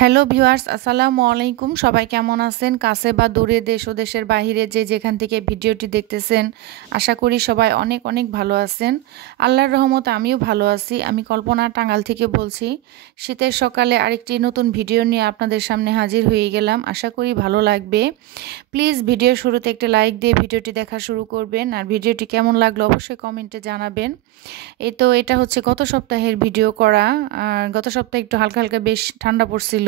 Hello viewers, আসসালামু আলাইকুম। সবাই কেমন আছেন? কাছে বা দূরে, দেশ ও দেশের বাহিরে যে যেখান থেকে ভিডিওটি দেখতেছেন, আশা করি সবাই অনেক অনেক ভালো আছেন। আল্লাহর রহমতে আমিও ভালো আছি। আমি কল্পনা, টাঙ্গাইল থেকে বলছি। শীতের সকালে আরেকটি নতুন ভিডিও নিয়ে আপনাদের সামনে হাজির হয়ে গেলাম। আশা করি ভালো লাগবে। প্লিজ ভিডিওর শুরুতে একটা লাইক দিয়ে ভিডিওটি দেখা শুরু করবেন, আর ভিডিওটি কেমন লাগলো অবশ্যই কমেন্টে জানাবেন। এটা হচ্ছে গত সপ্তাহের ভিডিও করা। আর গত সপ্তাহে একটু হালকা হালকা বেশ ঠান্ডা পড়ছিল।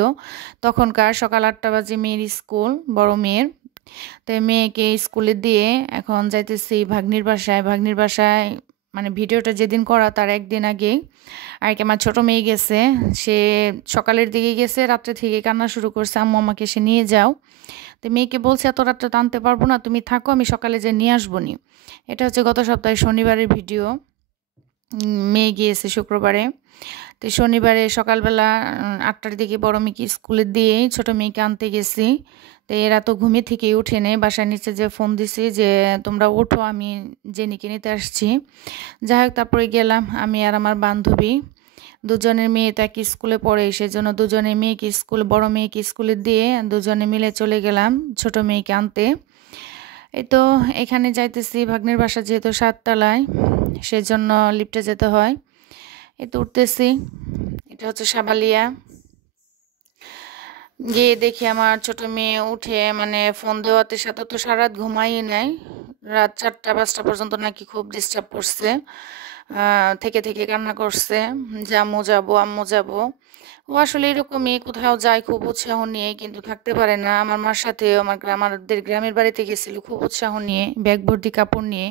তখনকার সকাল 8টা বাজে মেয়ের স্কুল, বড় মেয়ের। তো মেয়েকে স্কুলে দিয়ে এখন যাইতেছি ভাগ্নির বাসায়। ভাগ্নির বাসায় মানে ভিডিওটা যেদিন করা তার একদিন আগে আর কি আমার ছোট মেয়ে গেছে। সে সকালের দিকে গেছে, রাত্রে থেকে কান্না শুরু করছে, আম্মু আমাকে সে নিয়ে যাও। তো মেয়েকে বলছে এত রাত্রে টানতে পারবো না, তুমি থাকো, আমি সকালে যে নিয়ে আসবো নি। এটা হচ্ছে গত সপ্তাহে শনিবারের ভিডিও। মেয়ে গিয়েছে শুক্রবারে। তো শনিবারে সকালবেলা 8টার দিকে বড় মেয়েকে স্কুলে দিয়ে ছোট মেয়েকে আনতে গেছি। তো এরা তো ঘুমিয়ে থেকেই উঠে নেই। বাসার নিচে যে ফোন দিছি যে তোমরা ওঠো, আমি জেনিকে নিতে আসছি। যাই হোক, তারপরে গেলাম আমি আর আমার বান্ধবী। দুজনের মেয়ে তো একই স্কুলে পড়ে, সেজন্য দুজনের মেয়েকে স্কুলে, বড় মেয়েকে স্কুলে দিয়ে দুজনে মিলে চলে গেলাম ছোট মেয়েকে আনতে। এই তো এখানে যাইতেছি, ভাগ্নের বাসা যেহেতু 7 তলায়, সেজন্য লিফটে যেতে হয়। এই তো উঠতেছি। এটা হচ্ছে সাবালিয়া। গিয়ে দেখি আমার ছোট মেয়ে উঠে মানে ফোন দেওয়াতে সাথে তো সারা রাত ঘুমাই নাই। রাত 4টা 5টা পর্যন্ত নাকি খুব ডিস্টার্ব করছে। থেকে থেকে কান্না করছে যে আম্মু যাবো, আম্মু যাবো। ও আসলে এরকমই, কোথাও যায় খুব উৎসাহ নিয়ে, কিন্তু থাকতে পারে না। আমার মার সাথে আমাদের গ্রামের বাড়িতে গেছিল খুব উৎসাহ নিয়ে, ব্যাগ ভর্তি কাপড় নিয়ে,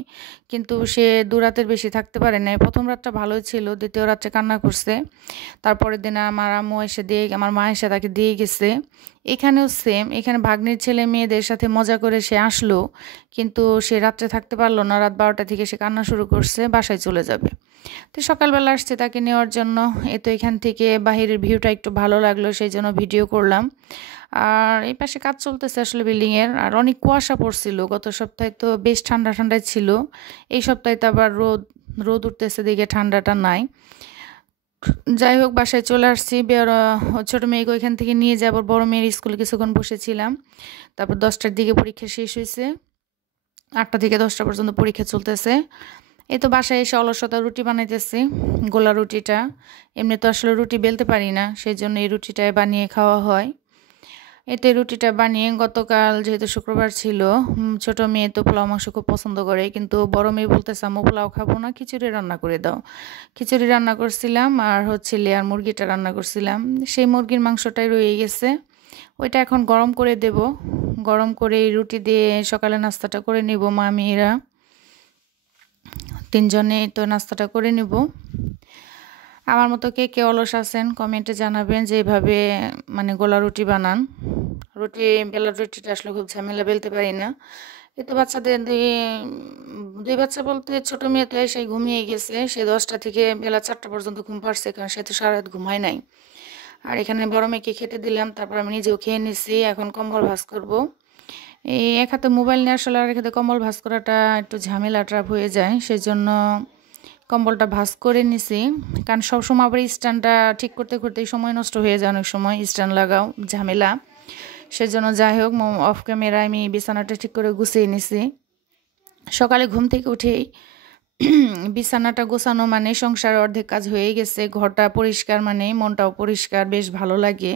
কিন্তু সে 2 রাতের বেশি থাকতে পারে না। প্রথম রাতটা ভালোই ছিল, দ্বিতীয় রাত্রে কান্না করছে। তারপরের দিনে আমার আম্মু এসে দিয়ে, আমার মা এসে তাকে দিয়ে গেছে। এখানেও সেম, এখানে ভাগ্নির ছেলে মেয়েদের সাথে মজা করে সে আসলো, কিন্তু সে রাত্রে থাকতে পারলো না। রাত 12টা থেকে সে কান্না শুরু করছে, বাসায় চলে যাবে। তো সকালবেলা আসছে তাকে নেওয়ার জন্য। তো এখান থেকে বাহিরের ভিউটা একটু ভালো লাগলো, সেই জন্য ভিডিও করলাম। আর এই পাশে কাজ চলতেছে আসলে বিল্ডিংয়ের। আর অনেক কুয়াশা পড়ছিল। গত সপ্তাহে তো বেশ ঠান্ডা ঠান্ডায় ছিল। এই সপ্তাহে তো আবার রোদ রোদ উঠতেছে, দিকে ঠান্ডাটা নাই। যাই হোক, বাসায় চলে আসছি। ছোট মেয়েকে ওইখান থেকে নিয়ে যাবো, বড় মেয়ের স্কুলে কিছুক্ষণ বসেছিলাম। তারপর 10টার দিকে পরীক্ষা শেষ হয়েছে। 8টা থেকে 10টা পর্যন্ত পরীক্ষা চলতেছে। এই তো বাসায় এসে অলসতা রুটি বানাইতেছি, গোলা রুটিটা। এমনি তো আসলে রুটি বেলতে পারি না, সেই জন্য এই রুটিটাই বানিয়ে খাওয়া হয়। এতে রুটিটা বানিয়ে গতকাল যেহেতু শুক্রবার ছিল, ছোট মেয়ে তো পোলাও মাংস খুব পছন্দ করে, কিন্তু বড় মেয়ে বলতেছে আম্মু পোলাও খাবো না, খিচুড়ি রান্না করে দাও। খিচুড়ি রান্না করছিলাম, আর হচ্ছে লেয়ার মুরগিটা রান্না করছিলাম। সেই মুরগির মাংসটাই রয়ে গেছে, ওইটা এখন গরম করে দেব। গরম করে এই রুটি দিয়ে সকালে নাস্তাটা করে নিব। মা মেয়েরা তিনজনে তো নাস্তাটা করে নিব। আমার মতো কে কে অলস আছেন কমেন্টে জানাবেন যে এভাবে মানে গোলা রুটি বানান। বেলার রুটিটা আসলে খুব ঝামেলা, বেলতে পারি না। এই তো বাচ্চাদের দুই বাচ্চা বলতে ছোট মেয়ে তো এসে ঘুমিয়ে গেছে। সে 10টা থেকে বেলা 4টা পর্যন্ত ঘুম পাড়ছে, কারণ সে তো সারা রাত ঘুমায় নাই। আর এখানে বড় মেয়েকে খেতে দিলাম, তারপর আমি নিজেও খেয়ে নিছি। এখন কম্বল ভাঁজ করব। এই এক হাতে মোবাইল নিয়ে আসলে আর এক হাতে কম্বল ভাঁজ করাটা একটু ঝামেলা ট্রাপ হয়ে যায়, সেজন্য কম্বলটা ভাঁজ করে নিছি। কারণ সবসময় আবার স্ট্যান্ডটা ঠিক করতে করতেই সময় নষ্ট হয়ে যায়, অনেক সময় স্ট্যান্ড লাগাও ঝামেলা। সেজন্য যাই হোক, অফ ক্যামেরায় আমি বিছানাটা ঠিক করে গুছিয়ে নিছি। সকালে ঘুম থেকে উঠেই বিছানাটা গোছানো মানে সংসারের অর্ধেক কাজ হয়ে গেছে। ঘরটা পরিষ্কার মানে মনটাও পরিষ্কার, বেশ ভালো লাগে।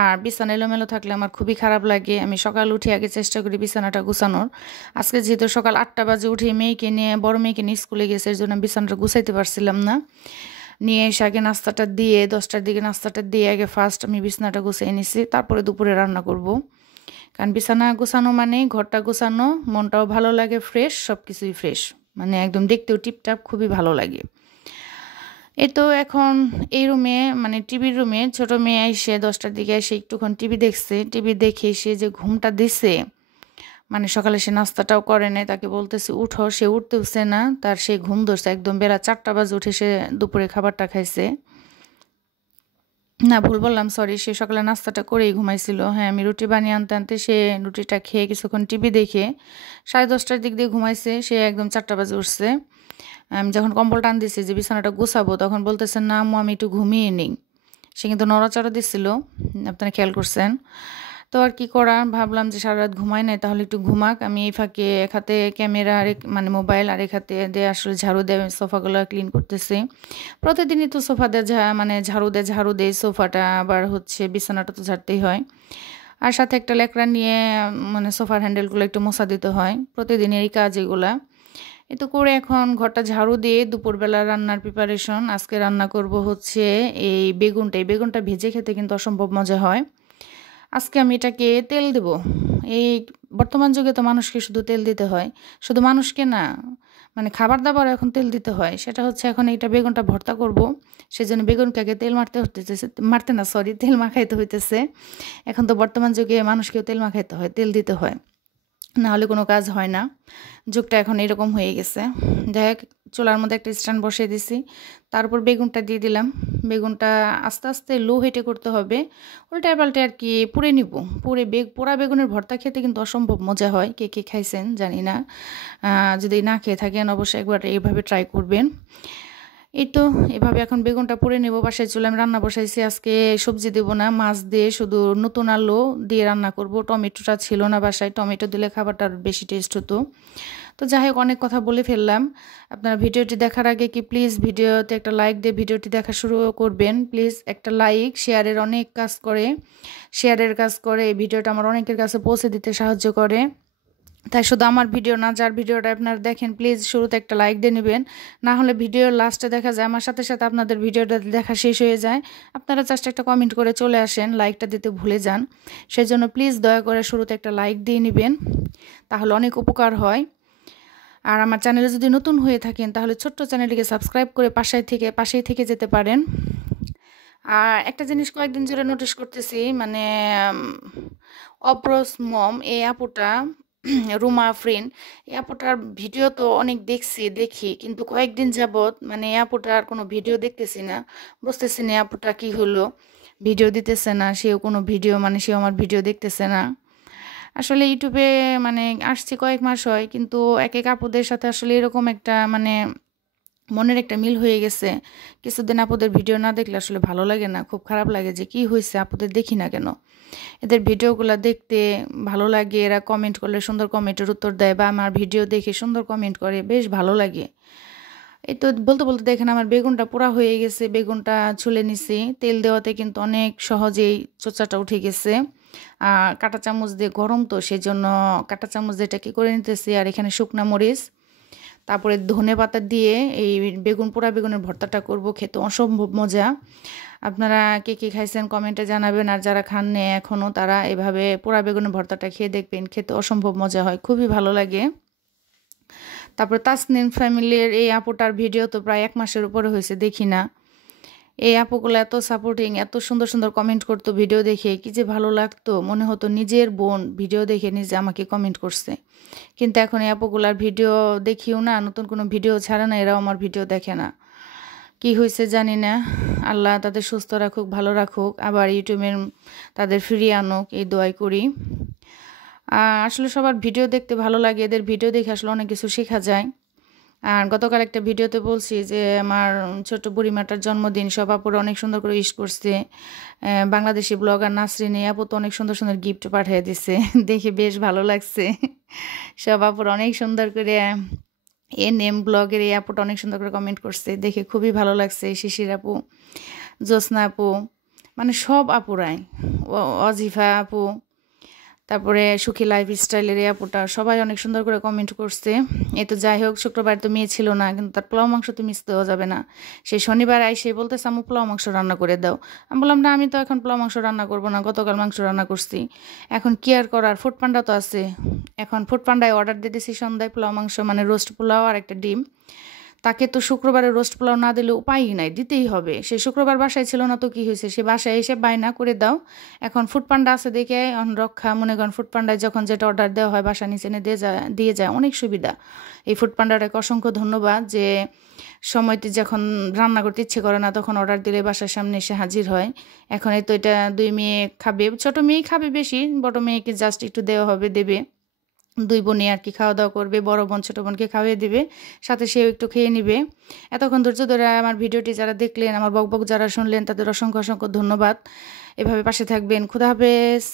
আর বিছানা এলোমেলো থাকলে আমার খুবই খারাপ লাগে। আমি সকাল উঠে আগে চেষ্টা করি বিছানাটা গোছানোর। আজকে যেহেতু সকাল 8টা বাজে উঠে মেয়েকে নিয়ে, বড় মেয়েকে নিয়ে স্কুলে গেছে, এর জন্য বিছানাটা গুছাইতে পারছিলাম না। নিয়ে এসে আগে নাস্তাটা দিয়ে, 10টার দিকে নাস্তাটা দিয়ে আগে ফার্স্ট আমি বিছানাটা গুছিয়ে নিছি, তারপরে দুপুরে রান্না করব। কারণ বিছানা গোছানো মানে ঘরটা গোছানো, মনটাও ভালো লাগে, ফ্রেশ, সব কিছুই ফ্রেশ, মানে একদম দেখতেও টিপটাপ, খুবই ভালো লাগে। এই তো এখন এই রুমে মানে টিভির রুমে ছোট মেয়ে এসে 10টার দিকে এসে একটুক্ষণ টিভি দেখছে। টিভি দেখে সে যে ঘুমটা দিছে, মানে সকালে সে নাস্তাটাও করে নাই, তাকে বলতেছে উঠো, সে উঠতেছে না, তার সে ঘুম ধরছে একদম। বেলা 4টা বাজে উঠে সে দুপুরে খাবারটা খাইছে। না, ভুল বললাম, সরি, সে সকালে নাস্তাটা করেই ঘুমাইছিল। হ্যাঁ, আমি রুটি বানিয়ে আনতে আনতে সে রুটিটা খেয়ে কিছুক্ষণ টিভি দেখে 10:30টার দিক দিয়ে ঘুমাইছে। সে একদম 4টা বাজে উঠছে। আমি যখন কম্বল টান দিছি যে বিছানাটা গুছাবো, তখন বলতেছে না আম্মু আমি একটু ঘুমিয়ে নিই। সে কিন্তু নড়াচড়া দিচ্ছিল, আপনারা খেয়াল করছেন। তো আর কি করা, ভাবলাম যে সারা রাত ঘুমাই নাই, তাহলে একটু ঘুমাক। আমি এই ফাঁকে এক হাতে ক্যামেরা আর মানে মোবাইল, আর এক হাতে দিয়ে আসলে ঝাড়ু দিয়ে সোফাগুলো ক্লিন করতেছি। প্রতিদিনই তো সোফা দিয়ে মানে ঝাড়ু দেয় সোফাটা, আবার হচ্ছে বিছানাটা তো ঝাড়তেই হয়। আর সাথে একটা ল্যাকড়া নিয়ে মানে সোফার হ্যান্ডেলগুলো একটু মোছা দিতে হয়, প্রতিদিনেরই কাজ এগুলা। এ তো করে এখন ঘরটা ঝাড়ু দিয়ে দুপুরবেলা রান্নার প্রিপারেশন। আজকে রান্না করব হচ্ছে এই বেগুনটা ভেজে খেতে কিন্তু অসম্ভব মজা হয়। আজকে আমি এটাকে তেল দেব। এই বর্তমান যুগে তো মানুষকে শুধু তেল দিতে হয়, শুধু মানুষকে না, মানে খাবার দাবার এখন তেল দিতে হয়। সেটা হচ্ছে এখন এইটা বেগুনটা ভর্তা করব, সেজন্য বেগুনটাকে তেল মারতে হতেছে, মারতে না সরি, তেল মাখাইতে হইতেছে। এখন তো বর্তমান যুগে মানুষকেও তেল মাখাইতে হয়, তেল দিতে হয়, না হলে কোনো কাজ হয় না। যুগটা এখন এরকম হয়ে গেছে। যাই হোক, চুলার মধ্যে একটা স্ট্যান্ড বসিয়ে দিছি, তারপর বেগুনটা দিয়ে দিলাম। বেগুনটা আস্তে আস্তে লো হিটে করতে হবে, উল্টায় পাল্টে আর কি পুড়ে নিব। পোড়া বেগুনের ভর্তা খেতে কিন্তু অসম্ভব মজা হয়। কে কে খাইছেন জানি না, যদি না খেয়ে থাকেন অবশ্যই একবার এইভাবে ট্রাই করবেন। এই তো এভাবে এখন বেগুনটা পুড়ে নেব। বাসায় চলে আমি রান্না বসাইছি, আজকে সবজি দেবো না, মাছ দিয়ে শুধু নতুন আলু দিয়ে রান্না করব। টমেটোটা ছিল না বাসায়, টমেটো দিলে খাবারটা আরও বেশি টেস্ট হতো। তো যাই হোক, অনেক কথা বলে ফেললাম। আপনারা ভিডিওটি দেখার আগে কি প্লিজ ভিডিওতে একটা লাইক দিয়ে ভিডিওটি দেখা শুরু করবেন। প্লিজ একটা লাইক, শেয়ারের অনেক কাজ করে, শেয়ারের কাজ করে এই ভিডিওটা আমার অনেকের কাছে পৌঁছে দিতে সাহায্য করে। তাই শুধু আমার ভিডিও না, যার ভিডিওটা আপনারা দেখেন প্লিজ শুরুতে একটা লাইক দিয়ে নেবেন। না হলে ভিডিওর লাস্টে দেখা যায় আমার সাথে সাথে আপনাদের ভিডিওটা দেখা শেষ হয়ে যায়, আপনারা জাস্ট একটা কমেন্ট করে চলে আসেন, লাইকটা দিতে ভুলে যান। সেজন্য প্লিজ দয়া করে শুরুতে একটা লাইক দিয়ে নেবেন, তাহলে অনেক উপকার হয়। আর আমার চ্যানেলে যদি নতুন হয়ে থাকেন তাহলে ছোট্ট চ্যানেলটিকে সাবস্ক্রাইব করে পাশেই থেকে যেতে পারেন। আর একটা জিনিস কয়েকদিন ধরে নোটিস করতেছি, মানে অব্রস মম এই আপুটা, রুমা আফরিন, এই আপুটার ভিডিও তো অনেক দেখি, কিন্তু কয়েকদিন যাবৎ মানে এই আপুটার কোনো ভিডিও দেখতেছি না। বুঝতেছি না আপুটা কি হলো, ভিডিও দিতেছে না, সেও কোনো ভিডিও মানে সেও আমার ভিডিও দেখতেছে না। আসলে ইউটিউবে মানে আসছি কয়েক মাস হয়, কিন্তু এক আপুদের সাথে আসলে এরকম একটা মানে মনের একটা মিল হয়ে গেছে। কিছুদিন আপুদের ভিডিও না দেখলে আসলে ভালো লাগে না, খুব খারাপ লাগে যে কি হয়েছে আপুদের দেখি না কেন। এদের ভিডিওগুলো দেখতে ভালো লাগে, এরা কমেন্ট করলে সুন্দর কমেন্টের উত্তর দেয়, বা আমার ভিডিও দেখে সুন্দর কমেন্ট করে, বেশ ভালো লাগে। এই তো বলতে বলতে দেখেন আমার বেগুনটা পোড়া হয়ে গেছে, বেগুনটা ছুলে নিছি। তেল দেওয়াতে কিন্তু অনেক সহজেই চোচাটা উঠে গেছে। কাঁটা চামচ দিয়ে গরম তো, সেজন্য কাঁটা চামচ দিয়ে এটা কি করে নিতেছি। আর এখানে শুকনা মরিচ, তারপরে ধনেপাতা দিয়ে এই পোড়া বেগুনের ভর্তাটা করব, খেতে অসম্ভব মজা। আপনারা কে কে খাইছেন কমেন্টে জানাবেন, আর যারা খাননি এখনও তারা এভাবে পোড়া বেগুনের ভর্তাটা খেয়ে দেখবেন, খেতে অসম্ভব মজা হয়, খুবই ভালো লাগে। তারপরে তাসনিম ফ্যামিলির এই আপুটার ভিডিও তো প্রায় 1 মাসের উপরে হয়েছে দেখি না। এই আপুগুলো এত সাপোর্টিং, এত সুন্দর সুন্দর কমেন্ট করতো ভিডিও দেখে, কি যে ভালো লাগতো, মনে হতো নিজের বোন ভিডিও দেখে নিজে আমাকে কমেন্ট করছে। কিন্তু এখন এই আপুগুলার ভিডিও দেখিও না, নতুন কোনো ভিডিও ছাড়ে না, এরাও আমার ভিডিও দেখে না। কি হয়েছে জানি না, আল্লাহ তাদের সুস্থ রাখুক, ভালো রাখুক, আবার ইউটিউবের তাদের ফিরিয়ে আনুক, এই দোয়াই করি। আসলে সবার ভিডিও দেখতে ভালো লাগে, এদের ভিডিও দেখে আসলে অনেক কিছু শেখা যায়। আর গতকাল একটা ভিডিওতে বলছি যে আমার ছোট বুড়িমাটার জন্মদিন, সব আপুরা অনেক সুন্দর করে উইশ করছে। বাংলাদেশি ব্লগার নাসরিন আপু তো অনেক সুন্দর সুন্দর গিফট পাঠিয়ে দিছে, দেখে বেশ ভালো লাগছে। সব আপুরা অনেক সুন্দর করে, নেম ব্লগের এই আপুটা অনেক সুন্দর করে কমেন্ট করছে, দেখে খুবই ভালো লাগছে। শিশির আপু, জ্যোৎস্না আপু, মানে সব আপুরাই, অজিফা আপু, তারপরে সুখী লাইফ স্টাইলের এই আপুটা, সবাই অনেক সুন্দর করে কমেন্ট করছে। এই তো যাই হোক, শুক্রবার তো মেয়ে ছিল না, কিন্তু তার পোলাও মাংস তো মিস দেওয়া যাবে না। সেই শনিবার আইসে বলতেছে আমু পোলাও মাংস রান্না করে দাও। আমি বললাম না, আমি তো এখন পোলাও মাংস রান্না করবো না, গতকাল মাংস রান্না করছি। এখন কি আর করার, ফুড পান্ডা তো আছে, এখন ফুড পান্ডায় অর্ডার দিয়ে দিয়েছি সন্ধ্যায় পোলাও মাংস, মানে রোস্ট পোলাও আর একটা ডিম। তাকে তো শুক্রবারে রোস্ট পোলাও না দিলে উপায়ই নাই, দিতেই হবে। সে শুক্রবার বাসায় ছিল না তো কি হয়েছে, সে বাসায় এসে বায়না করে দাও। এখন ফুড পান্ডা আছে দেখে রক্ষা, মনে করেন ফুড পান্ডায় যখন যেটা অর্ডার দেওয়া হয় বাসা নিচে এনে দিয়ে যায়, অনেক সুবিধা। এই ফুড পান্ডাটাকে অসংখ্য ধন্যবাদ, যে সময়তে যখন রান্না করতে ইচ্ছে করে না তখন অর্ডার দিলে বাসার সামনে এসে হাজির হয়। এখন এই তো এটা 2 মেয়ে খাবে, ছোট মেয়েই খাবে বেশি, বড় মেয়েকে জাস্ট একটু দেওয়া হবে, দেবে। দুই বোনে আর কি খাওয়া দাওয়া করবে, বড় বোন ছোট বোনকে খাওয়িয়ে দিবে, সাথে সেও একটু খেয়ে নিবে। এতক্ষণ ধৈর্য ধরে আমার ভিডিওটি যারা দেখলেন, আমার বকবক যারা শুনলেন, তাদের অসংখ্য অসংখ্য ধন্যবাদ। এভাবে পাশে থাকবেন। খোদা হাফেজ।